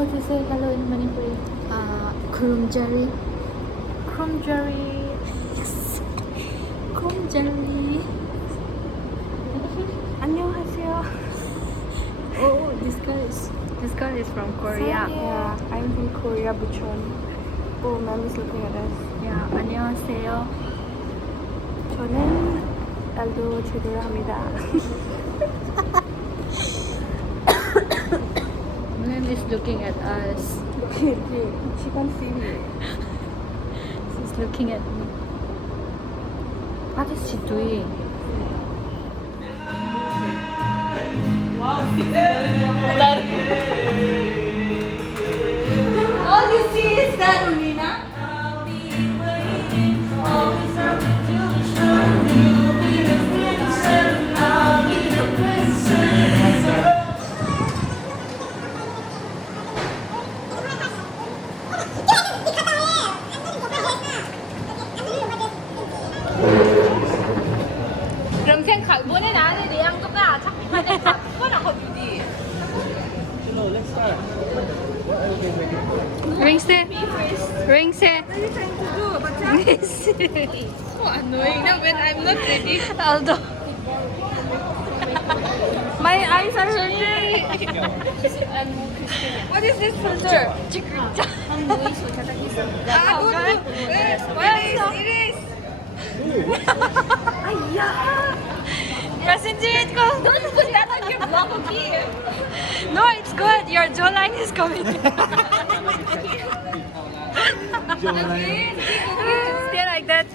How to say hello in Manipuri? Kurumjari. Krumjari. Yes. Kurumjari. 안녕하세요. Oh, this girl is from Korea. Yeah, I'm from Korea, Bucheon. Oh, mom is looking at us. Yeah, 안녕하세요. 저는 날도 제대로 합니다. Mom is looking at us. she can't see me. She's looking at me. What is she doing? All you see is that, Unina. 그럼 생각 이번엔 안에 내 양도가 자꾸 만에 그거나 거주지. Ringse. Ringse. What are you trying to do, Bacha? So annoying now when I'm not ready. Aldo. My eyes are hurting. What is this filter? Ah, good. It is. Present ko. Don't put that on your vlog, okay? No, it's good. Your jawline is coming. Stay like that.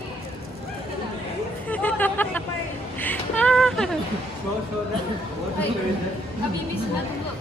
Habibi sila tunggu.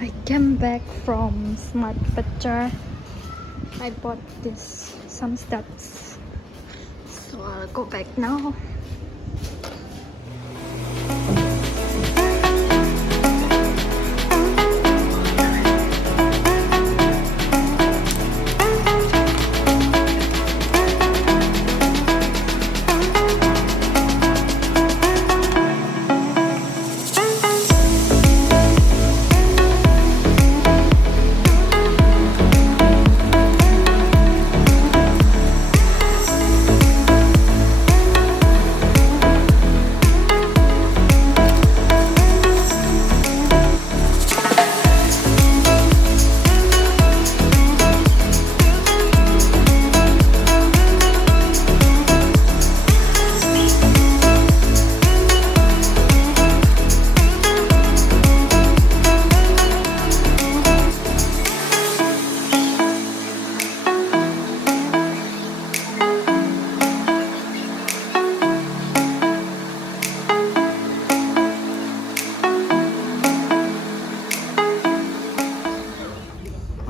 I came back from Smart Picture. I bought some stuffs. So I'll go back now.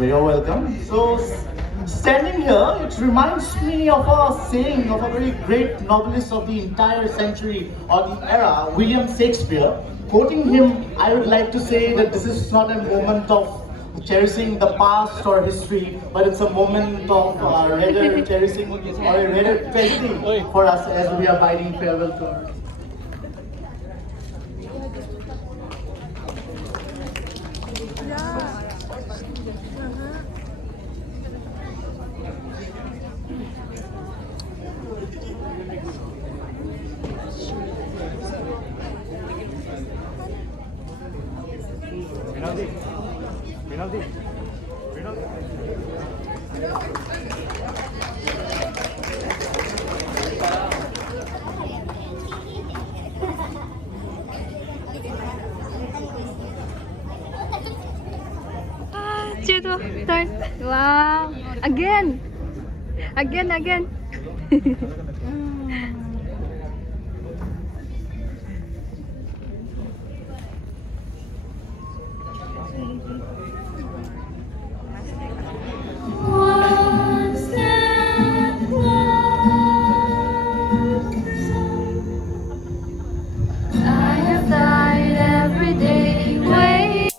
You're welcome. So, standing here, it reminds me of a saying of a very great novelist of the entire century or the era, William Shakespeare. Quoting him, I would like to say that this is not a moment of cherishing the past or history, but it's a moment of rather cherishing or rather tragedy for us as we are bidding farewell to our Penalty. Penalty. turn. Wow. Again. Again. I have died every day. Wait.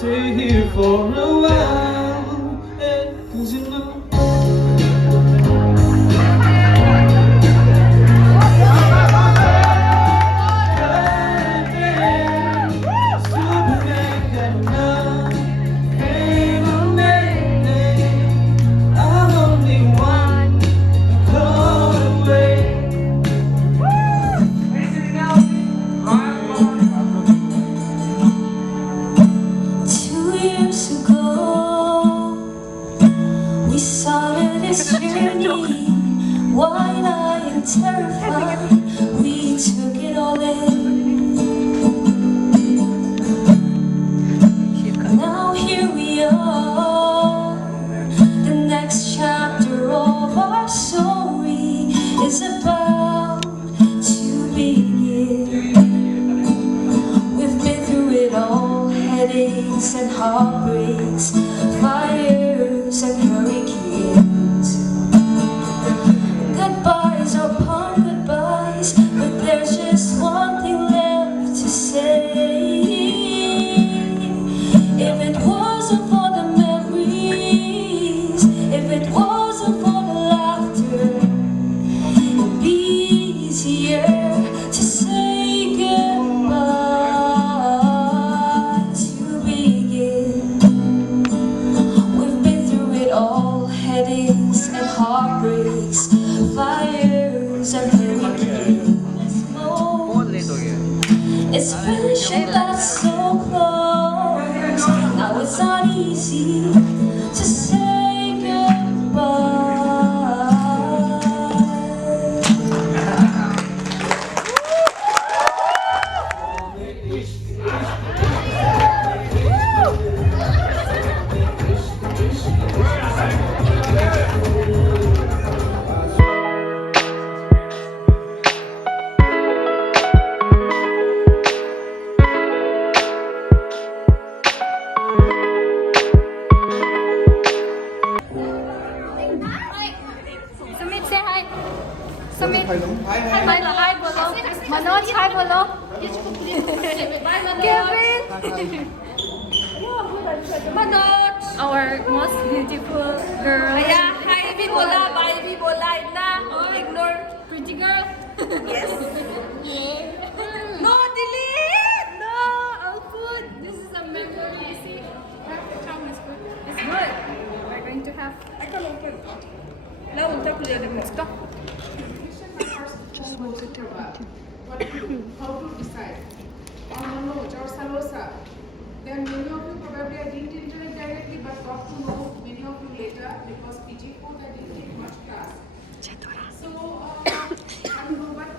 Stay here for a while, yeah, 'cause you know. Wide-eyed and terrified, we took it all in. Now here we are. The next chapter of our story is about to begin. We've been through it all, headaches and heartbreaks, fires and hurricanes. Goodbyes upon goodbyes, but there's just one thing left to say. If it wasn't for the memories, if it wasn't for the laughter, it'd be easier to say goodbye. To begin, we've been through it all, headaches and heartbreaks, fires and hurricanes. Oh, it's finishing that's so close. Now it's not easy to say goodbye. Sumit, say hi. Sumit. Hi bolo. Manoj, hi bolo. Kevin. Manoj. Our most beautiful girl. Hi, bhi bola, bye bhi bola, itna ignore. Pretty girl. Yes. No, delete. No, our food. This is a memory. You see, chow is good. It's good. We're going to have. I can open. Now unta kuja dekho. Let's go. Just wanted to how to decide. Oh no, or samosa. Then many of you probably I didn't interact directly, but got to know many of you later because PG food I didn't take much class. So I don't know what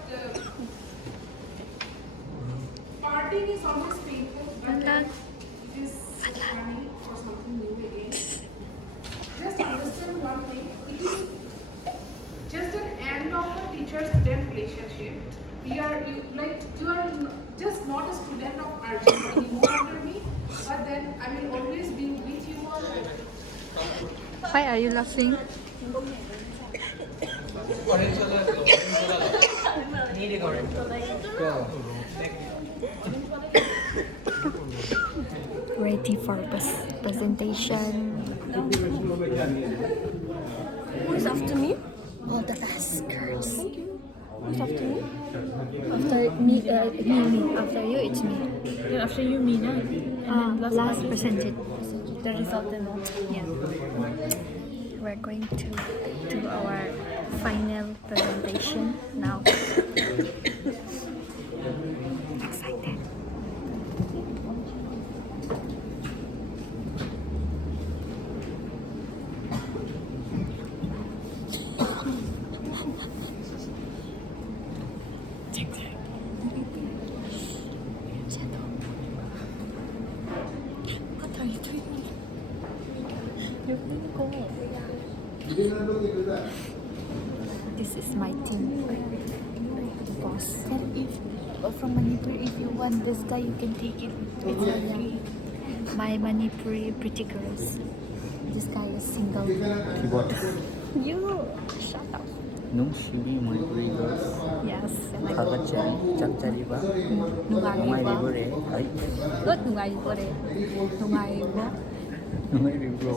partying is always painful, but it is funny or something new again. Just understand one thing. It is just an end of a teaching teacher-student relationship. You are just not a student of Arjun anymore under me, but then I will always be with you all. Why are you laughing? Ready for presentation. Who is after me? All the last girls. Who's after me? After me. After you, it's me. Then after you, me, no? Last presented. The result then. Yeah. We're going to do our final presentation now. Excited. What are you doing? You're going to go. This is my team. The boss. And if from Manipur, if you want this guy, you can take it. It's free. My Manipuri pretty girls. This guy is single. Keyboard. You shut up. Nung Shibi Manipuri girls. Yes. And I Kagat Chari. Chak Chari ba? Nungai Nungai ba? River eh. Ay. Good nungai ko rin. Nungai ba? Nungai River.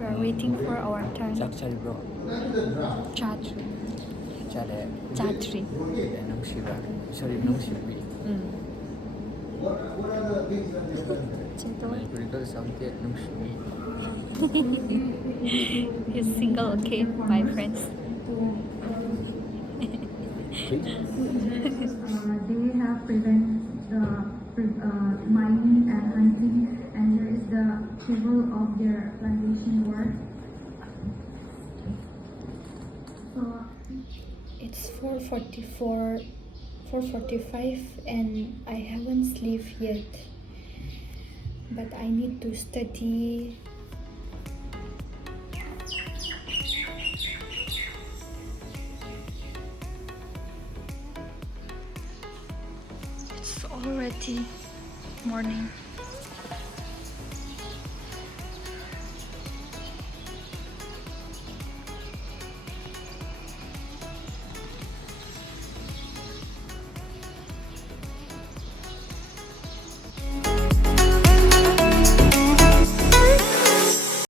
We're waiting for our turn. Chak Chari bro. Chatri. Chare. Chatri. Nung Shiba. Sorry, Nung Shibi. Manipuri girls sampai Nung Shibi. He's single, okay, my friends. Okay. They have mining and hunting, and here is the table of their plantation work. So It's 4:45 and I haven't slept yet. But I need to study. It's already morning.